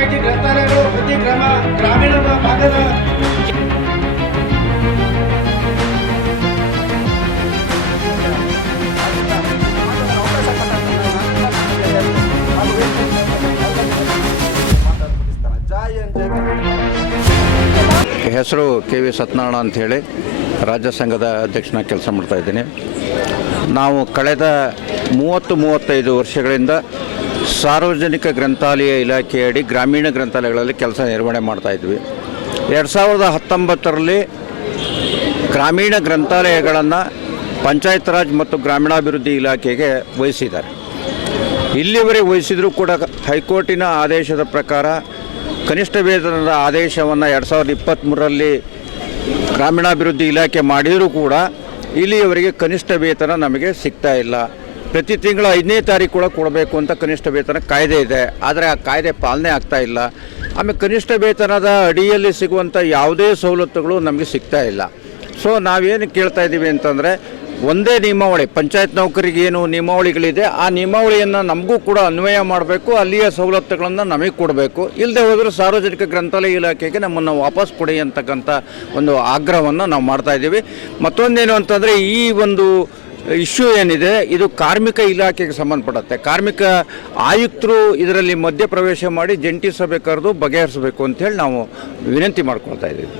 ಪಂಚಾಯತಿ ಗ್ರಂಥಾಲಯಗಳು ಪ್ರತಿ ಗ್ರಾಮ ಗ್ರಾಮೀಣ ಭಾಗದ ಹೆಸರು ಕೆ ವಿ ಸತ್ಯನಾರಾಯಣ ಅಂಥೇಳಿ ರಾಜ್ಯ ಸಂಘದ ಅಧ್ಯಕ್ಷನ ಕೆಲಸ ಮಾಡ್ತಾ ಇದ್ದೀನಿ. ನಾವು ಕಳೆದ ಮೂವತ್ತು ಮೂವತ್ತೈದು ವರ್ಷಗಳಿಂದ ಸಾರ್ವಜನಿಕ ಗ್ರಂಥಾಲಯ ಇಲಾಖೆಯಡಿ ಗ್ರಾಮೀಣ ಗ್ರಂಥಾಲಯಗಳಲ್ಲಿ ಕೆಲಸ ನಿರ್ವಹಣೆ ಮಾಡ್ತಾ ಇದ್ವಿ. ಎರಡು ಸಾವಿರದ ಹತ್ತೊಂಬತ್ತರಲ್ಲಿ ಗ್ರಾಮೀಣ ಗ್ರಂಥಾಲಯಗಳನ್ನು ಪಂಚಾಯತ್ ರಾಜ್ ಮತ್ತು ಗ್ರಾಮೀಣಾಭಿವೃದ್ಧಿ ಇಲಾಖೆಗೆ ವಹಿಸಿದ್ದಾರೆ. ಇಲ್ಲಿವರೆಗೆ ವಹಿಸಿದರೂ ಕೂಡ ಹೈಕೋರ್ಟಿನ ಆದೇಶದ ಪ್ರಕಾರ ಕನಿಷ್ಠ ವೇತನದ ಆದೇಶವನ್ನು ಎರಡು ಸಾವಿರದ ಇಪ್ಪತ್ತ್ಮೂರರಲ್ಲಿ ಗ್ರಾಮೀಣಾಭಿವೃದ್ಧಿ ಇಲಾಖೆ ಮಾಡಿದರೂ ಕೂಡ ಇಲ್ಲಿಯವರೆಗೆ ಕನಿಷ್ಠ ವೇತನ ನಮಗೆ ಸಿಗ್ತಾ ಇಲ್ಲ. ಪ್ರತಿ ತಿಂಗಳ ಐದನೇ ತಾರೀಕು ಕೂಡ ಕೊಡಬೇಕು ಅಂತ ಕನಿಷ್ಠ ವೇತನ ಕಾಯ್ದೆ ಇದೆ. ಆದರೆ ಆ ಕಾಯ್ದೆ ಪಾಲನೆ ಆಗ್ತಾ ಇಲ್ಲ. ಆಮೇಲೆ ಕನಿಷ್ಠ ವೇತನದ ಅಡಿಯಲ್ಲಿ ಸಿಗುವಂಥ ಯಾವುದೇ ಸವಲತ್ತುಗಳು ನಮಗೆ ಸಿಗ್ತಾ ಇಲ್ಲ. ಸೊ ನಾವೇನು ಕೇಳ್ತಾ ಇದ್ದೀವಿ ಅಂತಂದರೆ, ಒಂದೇ ನಿಯಮಾವಳಿ, ಪಂಚಾಯತ್ ನೌಕರಿಗೆ ಏನು ನಿಯಮಾವಳಿಗಳಿದೆ, ಆ ನಿಯಮಾವಳಿಯನ್ನು ನಮಗೂ ಕೂಡ ಅನ್ವಯ ಮಾಡಬೇಕು, ಅಲ್ಲಿಯ ಸವಲತ್ತುಗಳನ್ನು ನಮಗೆ ಕೊಡಬೇಕು. ಇಲ್ಲದೆ ಹೋದರೆ ಸಾರ್ವಜನಿಕ ಗ್ರಂಥಾಲಯ ಇಲಾಖೆಗೆ ನಮ್ಮನ್ನು ವಾಪಸ್ ಕೊಡಿ ಅಂತಕ್ಕಂಥ ಒಂದು ಆಗ್ರಹವನ್ನು ನಾವು ಮಾಡ್ತಾ ಇದ್ದೀವಿ ಮತ್ತೊಂದೇನು ಅಂತಂದರೆ, ಈ ಒಂದು ಇಶ್ಯೂ ಏನಿದೆ ಇದು ಕಾರ್ಮಿಕ ಇಲಾಖೆಗೆ ಸಂಬಂಧಪಡುತ್ತೆ. ಕಾರ್ಮಿಕ ಆಯುಕ್ತರು ಇದರಲ್ಲಿ ಮಧ್ಯಪ್ರವೇಶ ಮಾಡಿ ಜಂಟಿ ಸಭೆ ಕರೆದು ಬಗೆಹರಿಸಬೇಕು ಅಂತೇಳಿ ನಾವು ವಿನಂತಿ ಮಾಡ್ಕೊಳ್ತಾ ಇದ್ದೀವಿ.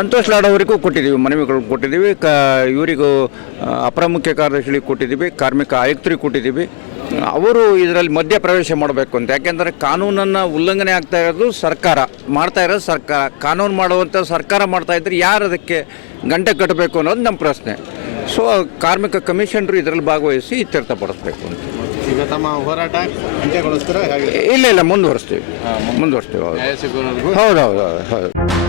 ಸಂತೋಷ್ ಲಾಡ್ ಅವರಿಗೂ ಕೊಟ್ಟಿದ್ದೀವಿ ಮನವಿಗಳು ಕೊಟ್ಟಿದ್ದೀವಿ. ಕ ಇವರಿಗೂ ಅಪರ ಮುಖ್ಯ ಕಾರ್ಯದರ್ಶಿಗಳಿಗೆ ಕೊಟ್ಟಿದ್ದೀವಿ ಕಾರ್ಮಿಕ ಆಯುಕ್ತರಿಗೆ ಕೊಟ್ಟಿದ್ದೀವಿ. ಅವರು ಇದರಲ್ಲಿ ಮಧ್ಯ ಪ್ರವೇಶ ಮಾಡಬೇಕು ಅಂತ. ಯಾಕೆಂದರೆ ಕಾನೂನನ್ನು ಉಲ್ಲಂಘನೆ ಆಗ್ತಾ ಇರೋದು ಸರ್ಕಾರ. ಮಾಡ್ತಾ ಇರೋದು ಸರ್ಕಾರ. ಕಾನೂನು ಮಾಡುವಂಥ ಸರ್ಕಾರ ಮಾಡ್ತಾ ಇದ್ರೆ ಯಾರು ಅದಕ್ಕೆ ಗಂಟೆ ಕಟ್ಟಬೇಕು ಅನ್ನೋದು ನಮ್ಮ ಪ್ರಶ್ನೆ. ಸೊ ಕಾರ್ಮಿಕ ಕಮಿಷನರು ಇದರಲ್ಲಿ ಭಾಗವಹಿಸಿ ಇತ್ಯರ್ಥಪಡಿಸ್ಬೇಕು ಅಂತ. ಈಗ ತಮ್ಮ ಹೋರಾಟ ಅಂತ್ಯಗೊಳಿಸ್ತೀರಾ? ಇಲ್ಲ ಇಲ್ಲ ಮುಂದುವರಿಸ್ತೀವಿ. ಮುಂದುವರಿಸ್ತೀವಿ ಹೌದು ಹೌದು ಹೌದು ಹೌದು.